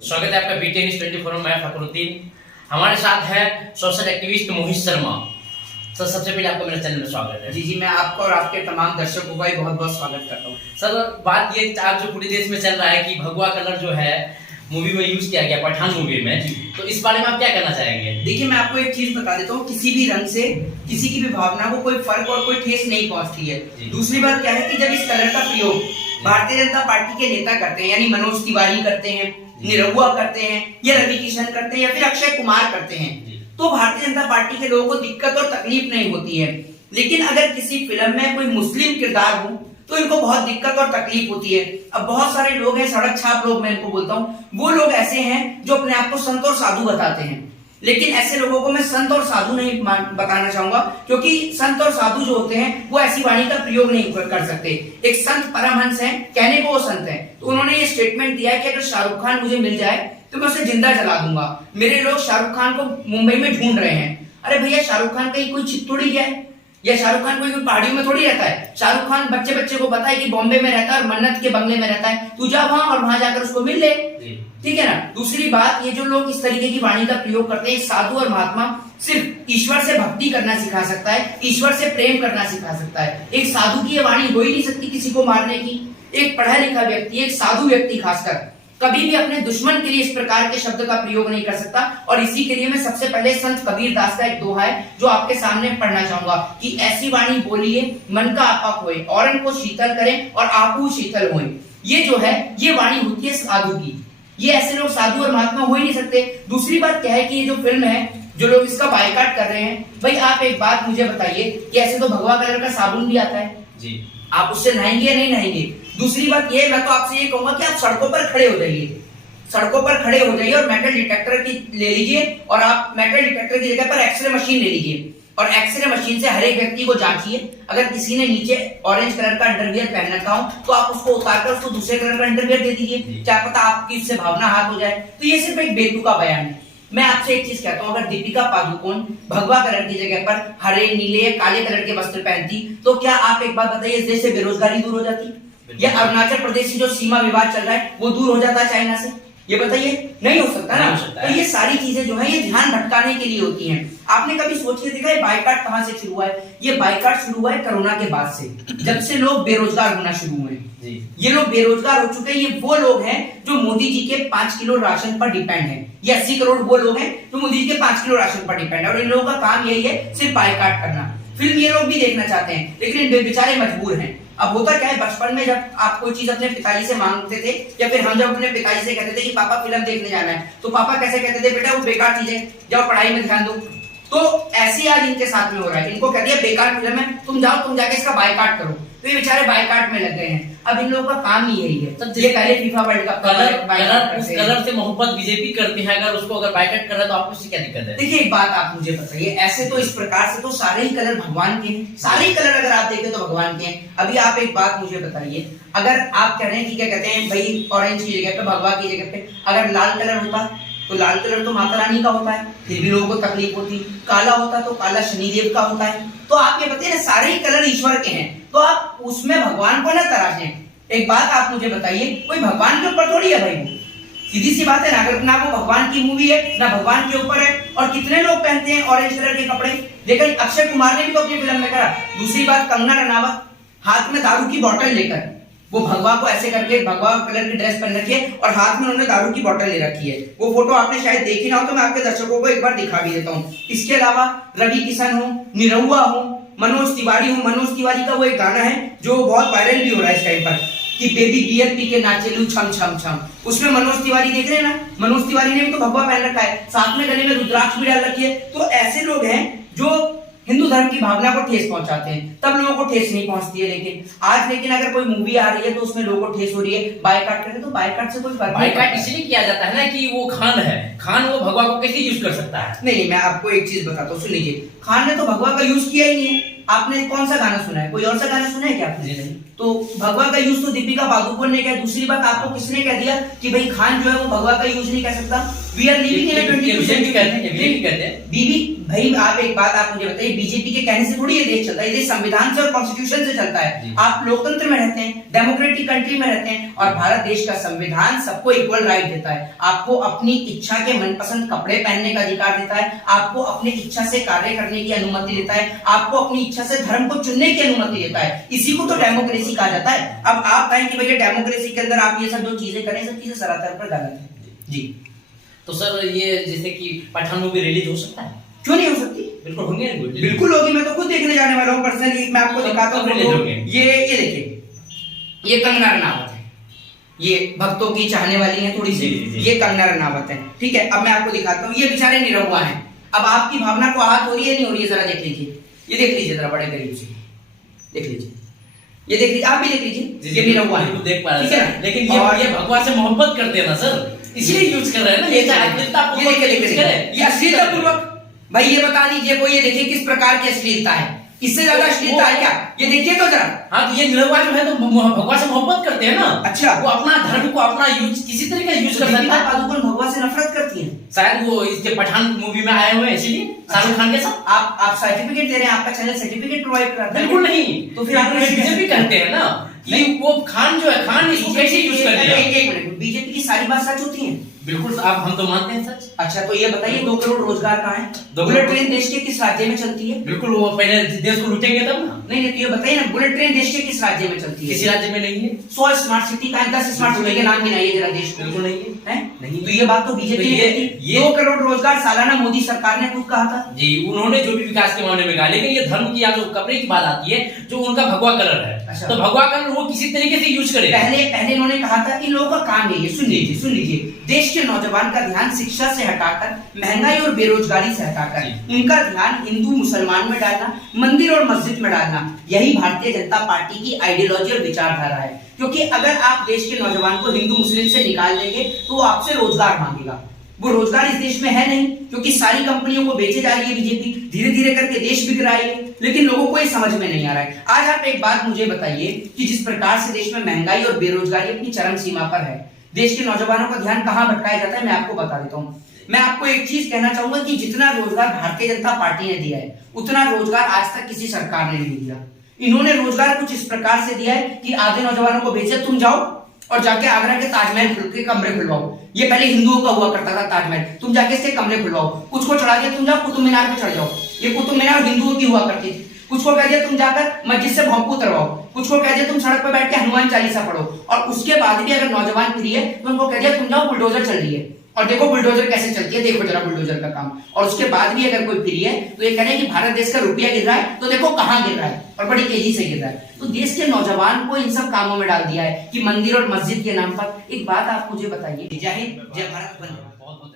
स्वागत है आपका बीटी न्यूज़ 24 में। मैं फखरुद्दीन, हमारे साथ है social activist Mohit Sharma. Sir, सबसे पहले आपका मेरे चैनल में स्वागत है। जी, मैं आपको और आपके तमाम दर्शकों का बहुत बहुत स्वागत करता हूँ। सर, बात ये आज जो पूरे देश में चल रहा है कि भगवा कलर जो है मूवी में यूज किया गया, पठान मूवी में, तो इस बारे में आप क्या कहना चाहेंगे? देखिए, मैं आपको एक चीज बता देता हूँ, किसी भी रंग से किसी की भी भावना को कोई फर्क और कोई ठेस नहीं पहुंचती है। दूसरी बात क्या है कि जब इस कलर का प्रयोग भारतीय जनता पार्टी के नेता करते हैं, यानी मनोज तिवारी करते हैं, निरहुआ करते हैं, या रवि किशन करते हैं, या फिर अक्षय कुमार करते हैं, तो भारतीय जनता पार्टी के लोगों को दिक्कत और तकलीफ नहीं होती है। लेकिन अगर किसी फिल्म में कोई मुस्लिम किरदार हो तो इनको बहुत दिक्कत और तकलीफ होती है। अब बहुत सारे लोग हैं, सड़क छाप लोग, मैं इनको बोलता हूँ, वो लोग ऐसे हैं जो अपने आप को संत और साधु बताते हैं। लेकिन ऐसे लोगों को मैं संत और साधु नहीं बताना चाहूंगा, क्योंकि संत और साधु जो होते हैं वो ऐसी वाणी का प्रयोग नहीं कर सकते। एक संत परमहंस है, कहने को वो संत है, तो उन्होंने ये स्टेटमेंट दिया है कि अगर शाहरुख खान मुझे मिल जाए तो मैं उसे जिंदा जला दूंगा। मेरे लोग शाहरुख खान को मुंबई में ढूंढ रहे हैं। अरे भैया, शाहरुख खान कहीं कोई चित्तौड़ी गया है या शाहरुख खान कोई पहाड़ियों में थोड़ी रहता है। शाहरुख खान बच्चे बच्चे को पता है कि बॉम्बे में रहता है और मन्नत के बंगले में रहता है। तू जा वहां और वहां जाकर उसको मिल ले, ठीक है ना। दूसरी बात, ये जो लोग इस तरीके की वाणी का प्रयोग करते हैं, साधु और महात्मा सिर्फ ईश्वर से भक्ति करना सिखा सकता है, ईश्वर से प्रेम करना सिखा सकता है। एक साधु की ये वाणी हो ही नहीं सकती किसी को मारने की। एक पढ़ा लिखा व्यक्ति, एक साधु व्यक्ति खासकर, कभी भी अपने दुश्मन के लिए इस प्रकार के शब्द का प्रयोग नहीं कर सकता। और इसी के लिए मैं सबसे पहले संत कबीर दास का एक दोहा है जो आपके सामने पढ़ना चाहूंगा कि ऐसी वाणी बोलिए मन का आपा खोए, औरन को शीतल करें और आपू शीतल होए। ये जो है, ये वाणी होती है साधु की। ये ऐसे लोग साधु और महात्मा हो ही नहीं सकते। दूसरी बात क्या है कि ये जो फिल्म है, जो लोग इसका बायकॉट कर रहे हैं, भाई आप एक बात मुझे बताइए कि ऐसे तो भगवा कलर का साबुन भी आता है जी, आप उससे नहाएंगे या नहीं नहाएंगे? दूसरी बात ये, मैं तो आपसे ये कहूंगा कि आप सड़कों पर खड़े हो जाइए, सड़कों पर खड़े हो जाइए और मेटल डिटेक्टर की ले लीजिए, और आप मेटल डिटेक्टर की जगह पर एक्सरे मशीन ले लीजिए और एक्सरे मशीन से हर एक व्यक्ति को जांचिए। अगर किसी ने नीचे ऑरेंज कलर का अंडरवियर पहन रखा हो तो आप उसको उतारकर उसको दूसरे कलर का अंडरवियर दे दीजिए, क्या पता आपकी उससे भावना हाथ हो जाए। तो ये सिर्फ एक बेतुका बयान है। मैं आपसे एक चीज कहता हूं, अगर दीपिका पादुकोण भगवा कलर की जगह पर हरे, नीले या काले कलर के वस्त्र पहनती तो क्या आप एक बात बताइए, इस देश से बेरोजगारी दूर हो जाती? या अरुणाचल प्रदेश की जो सीमा विवाद चल रहा है वो दूर हो जाता है चाइना से? ये बताइए, नहीं हो सकता ना। तो ये सारी चीजें जो है ये ध्यान भटकाने के लिए होती हैं। आपने कभी सोच के देखा है बायकॉट कहां से शुरू हुआ है? ये बायकॉट शुरू हुआ है कोरोना के बाद से, जब से लोग बेरोजगार होना शुरू हुए। ये लोग बेरोजगार हो चुके हैं। ये वो लोग हैं जो मोदी जी के 5 किलो राशन पर डिपेंड है। ये 80 करोड़ वो लोग हैं जो मोदी जी के 5 किलो राशन पर डिपेंड है, और इन लोगों का काम यही है, सिर्फ बायकॉट करना। फिल्म ये लोग भी देखना चाहते हैं, लेकिन इन बेचारे मजबूर हैं। अब होता क्या है, बचपन में जब आप कोई चीज अपने पिताजी से मांगते थे, या फिर हम जब अपने पिताजी से कहते थे कि पापा फिल्म देखने जाना है, तो पापा कैसे कहते थे, बेटा वो बेकार चीज है, जाओ पढ़ाई में ध्यान दो। तो ऐसे आज इनके साथ में हो रहा है। इनको कह दिया बेकार फिल्म है, तुम जाओ, तुम जाके इसका बायकॉट करो। तो ये बेचारे बायकॉट में लग गए हैं। अब इन लोगों का काम ही यही है। ये पहले फीफा वर्ल्ड कप कलर से मोहब्बत बीजेपी करती है, अगर उसको अगर बायकॉट कर रहा है तो आपको उससे क्या दिक्कत है? देखिए, एक बात आप मुझे बताइए, ऐसे तो इस प्रकार से तो सारे ही कलर भगवान के हैं, सारे ही कलर अगर आप देखें तो भगवान के हैं। अभी आप एक बात मुझे बताइए, अगर आप कह रहे हैं कि क्या कहते हैं भाई, ऑरेंज की जगह पे, भगवा की जगह पे अगर लाल कलर होता तो लाल कलर तो माता रानी का होता है, फिर भी लोगों को तकलीफ होती। काला होता तो काला शनिदेव का होता है। तो आप ये बताइए ना, सारे ही कलर ईश्वर के हैं, तो आप उसमें भगवान को ना तराशें। एक बात आप मुझे बताइए, कोई भगवान के ऊपर थोड़ी है भाई, वो सीधी सी बात है ना। अगर ना वो भगवान की मूवी है ना भगवान के ऊपर है। और कितने लोग पहनते हैं ऑरेंज कलर के कपड़े, लेकिन अक्षय कुमार ने भी तो अपनी फिल्म में करा। दूसरी बात, कंगना रनावत हाथ में दारू की बोतल लेकर, वो भगवा को ऐसे करके भगवा कलर की ड्रेस पहन रखी है और हाथ में उन्होंने दारू की बोतल ले रखी है। वो फोटो आपने शायद देखी ना हो, तो मैं आपके दर्शकों को एक बार दिखा भी देता हूँ। इसके अलावा रवि किशन हो, निरहुआ हो, मनोज तिवारी हो। मनोज तिवारी का वो एक गाना है जो बहुत वायरल भी हो रहा है इस टाइम पर, कि बेबी बियर पी के नाचे लू छम छम छम। उसमें मनोज तिवारी देख रहे हैं ना, मनोज तिवारी ने भी तो भगवा पहन रखा है, साथ में गले में रुद्राक्ष भी डाल रखी है। तो ऐसे लोग हैं जो हिंदू धर्म की भावना को ठेस पहुंचाते हैं, तब लोगों को ठेस नहीं पहुंचती है। लेकिन अगर कोई मूवी आ रही है तो उसमें लोगों को ठेस हो रही है, बायकॉट करें तो बायकॉट से कोई फर्क नहीं। बायकॉट इसलिए किया जाता है ना कि वो खान है, खान वो भगवा को कैसे यूज कर सकता है? नहीं, मैं आपको एक चीज बताता हूँ, सुन लीजिए। खान ने तो भगवा का यूज किया ही नहीं है। आपने कौन सा गाना सुना है? कोई और सा गाना सुना है क्या आपने? नहीं। तो भगवा का यूज तो दीपिका पादुकोण ने किया। दूसरी बात, आपको किसने कह दिया कि भाई खान जो है वो भगवा का यूज नहीं कर सकता? We are living in 22nd century. बीबी भाई, आप एक बात आप मुझे बताइए, बीजेपी के कहने से थोड़ी ये देश चलता है, ये देश संविधान से और कॉन्स्टिट्यूशन से चलता है। आप लोकतंत्र में रहते हैं, डेमोक्रेटिक कंट्री में रहते हैं, और भारत देश का संविधान सबको इक्वल राइट देता है। आपको अपनी इच्छा के मनपसंद कपड़े पहनने का अधिकार देता है, आपको अपनी इच्छा से कार्य करने की अनुमति देता है, आपको अपनी इच्छा से धर्म को चुनने की अनुमति देता है। इसी को तो डेमोक्रेसी कहा जाता है। अब आप कहें कि भैया डेमोक्रेसी के अंदर आप ये सब जो चीजें करें, सब चीजें सरासर पर गलत है जी। तो सर ये जैसे कि पठान मूवी रिलीज हो सकता है? क्यों नहीं हो सकती? बिल्कुल होंगे, बिल्कुल होगी। मैं तो खुद देखने जाने वाला हूँ पर्सनली। मैं आपको दिखाता हूँ। ये देखिए, ये कंगना रनावत है, ये भक्तों की चाहने वाली है थोड़ी सी। ये कंगना रनावत है, ठीक है। अब मैं आपको दिखाता हूँ, ये बेचारे निरहुआ हैं। अब आपकी भावना को आहत हो रही है नहीं हो रही है? जरा देख लीजिए, ये देख लीजिए जरा बड़े करीब से, देख लीजिए, ये देख लीजिए, आप भी देख लीजिए, ये निरहुआ है, देख पा रहे हैं। लेकिन ये भगवा से मोहब्बत करते हैं ना सर, इसलिए यूज कर रहे हैं ना। ये अश्लीलता पूर्वक, भाई ये बता दीजिए कोई, ये देखिए किस प्रकार की अश्लीलता है, इससे ज्यादा अश्लीलता है क्या? ये देखिए तो जरा। हाँ, तो ये निरहुआ जो है तो भगवा से मोहब्बत करते हैं ना। अच्छा, वो अपना धर्म को अपना यूज किसी तरीके यूज कर सकता है। पादुकोण भगवा से नफरत करती हैं, शायद वो इसके पठान मूवी में आए हुए हैं इसीलिए, शाहरुख खान के साथ। आप सर्टिफिकेट दे रहे हैं, आपका चैनल सर्टिफिकेट प्रोवाइड कराता है? बिल्कुल नहीं। तो फिर आप बीजेपी कहते हैं ना कि वो खान जो है, खान इसको कैसे यूज कर दिया? एक मिनट, बीजेपी की सारी बात सच होती है? बिल्कुल, आप हम तो मानते हैं सच। अच्छा, तो ये बताइए 2 करोड़ रोजगार कहाँ है? बुलेट ट्रेन देश के किस राज्य में चलती है? बिल्कुल, वो पहले देश को लूटेंगे तब ना। नहीं, तो ये बताइए ना, बुलेट ट्रेन देश के किस राज्य में चलती है? किसी राज्य में नहीं है। 100 स्मार्ट सिटी का है, 10 स्मार्ट सिटी के नाम गिनाइए जरा देश को। बिल्कुल नहीं है। नहीं, तो ये बात तो बीजेपी ने कहती। 2 करोड़ रोजगार सालाना मोदी सरकार ने खुद कहा था जी। उन्होंने जो भी विकास के मामले में कहा, लेकिन ये धर्म की या जो कपड़े की बात आती है, जो उनका भगवा कलर है, तो भगवा कलर वो किसी तरीके से यूज करे। पहले इन्होंने कहा था इन लोगों का काम यही है। सुन लीजिए, देश के नौजवान का ध्यान शिक्षा से हटाकर महंगाई और बेरोजगारी से हटाकर उनका ध्यान हिंदू मुसलमान में डालना, मंदिर और मस्जिद में डालना, यही भारतीय जनता पार्टी की आइडियोलॉजी और विचारधारा है। क्योंकि अगर आप देश के नौजवान को हिंदू मुस्लिम से निकाल देंगे तो वो आपसे रोजगार मांगेगा। वो रोजगार इस देश में है नहीं, क्योंकि सारी कंपनियों को बेचे जा रही है बीजेपी, धीरे धीरे करके देश बिक रहा है, लेकिन लोगों को ये समझ में नहीं आ रहा है। आज आप एक बात मुझे बताइए कि जिस प्रकार से देश में महंगाई और बेरोजगारी अपनी चरम सीमा पर है, देश के नौजवानों का ध्यान कहां भटकाया जाता है, मैं आपको बता देता हूं। मैं आपको एक चीज कहना चाहूंगा कि जितना रोजगार भारतीय जनता पार्टी ने दिया है, उतना रोजगार आज तक किसी सरकार ने नहीं दिया। इन्होंने रोजगार कुछ इस प्रकार से दिया है कि आधे नौजवानों को भेजे, तुम जाओ और जाके आगरा के ताजमहल के कमरे खुलवाओ। ये पहले हिंदुओं का हुआ करता था ताजमहल, तुम जाके इसके कमरे खुलवाओ। कुछ को चढ़ा दिया, तुम जाओ कुतुब मीनार पे चढ़ जाओ। ये कुतुब मीनार हिंदुओं की हुआ करती थी। कुछ को कह दिया तुम जाकर मस्जिद से भौंकू उतरवाओ। कुछ को कह दिया तुम सड़क पर बैठ के हनुमान चालीसा पढ़ो। और उसके बाद भी अगर नौजवान फ्री है तो उनको कह दिया तुम जाओ, बुलडोजर चल रही है और देखो बुलडोजर कैसे चलती है, देखो जरा बुलडोजर का काम। और उसके बाद भी अगर कोई फ्री है तो ये कह रहे हैं कि भारत देश का रुपया गिर रहा है, तो देखो कहां गिर रहा है और बड़ी तेजी से गिर रहा है। तो देश के नौजवान को इन सब कामों में डाल दिया है कि मंदिर और मस्जिद के नाम पर। एक बात आप मुझे बताइए, जय हिंद, जय भारत, बंदे। बहुत बहुत